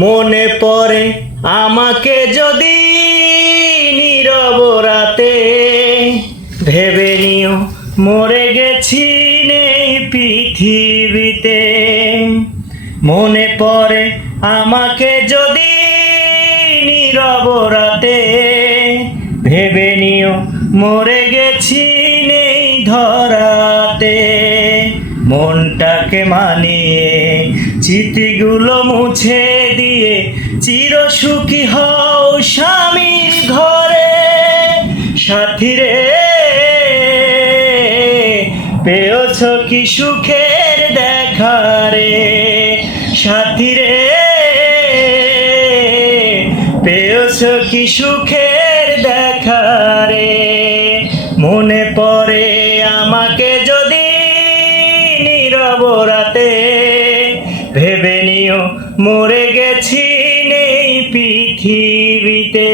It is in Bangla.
মনে পড়ে আমাকে যদি নীরব রাতে, ভেবে নিও মরে গেছি নেই পৃথিবীতে। মনে পড়ে আমাকে যদি নীরব রাতে, ভেবে নিও মরে গেছি নেই ধরাতে। মনটাকে মানিয়ে স্মৃতিগুলো মুছে দিয়ে চির সুখী হও স্বামীর ঘরে। সাথী রে, পেয়েছ কি সুখের দেখা রে? সাথী রে, পেয়েছ কি সুখের দেখা রে? মনে পড়ে আমাকে যদি নীরব রাতে, ভেবে নিও মরে গেছি নেই পৃথিবীতে।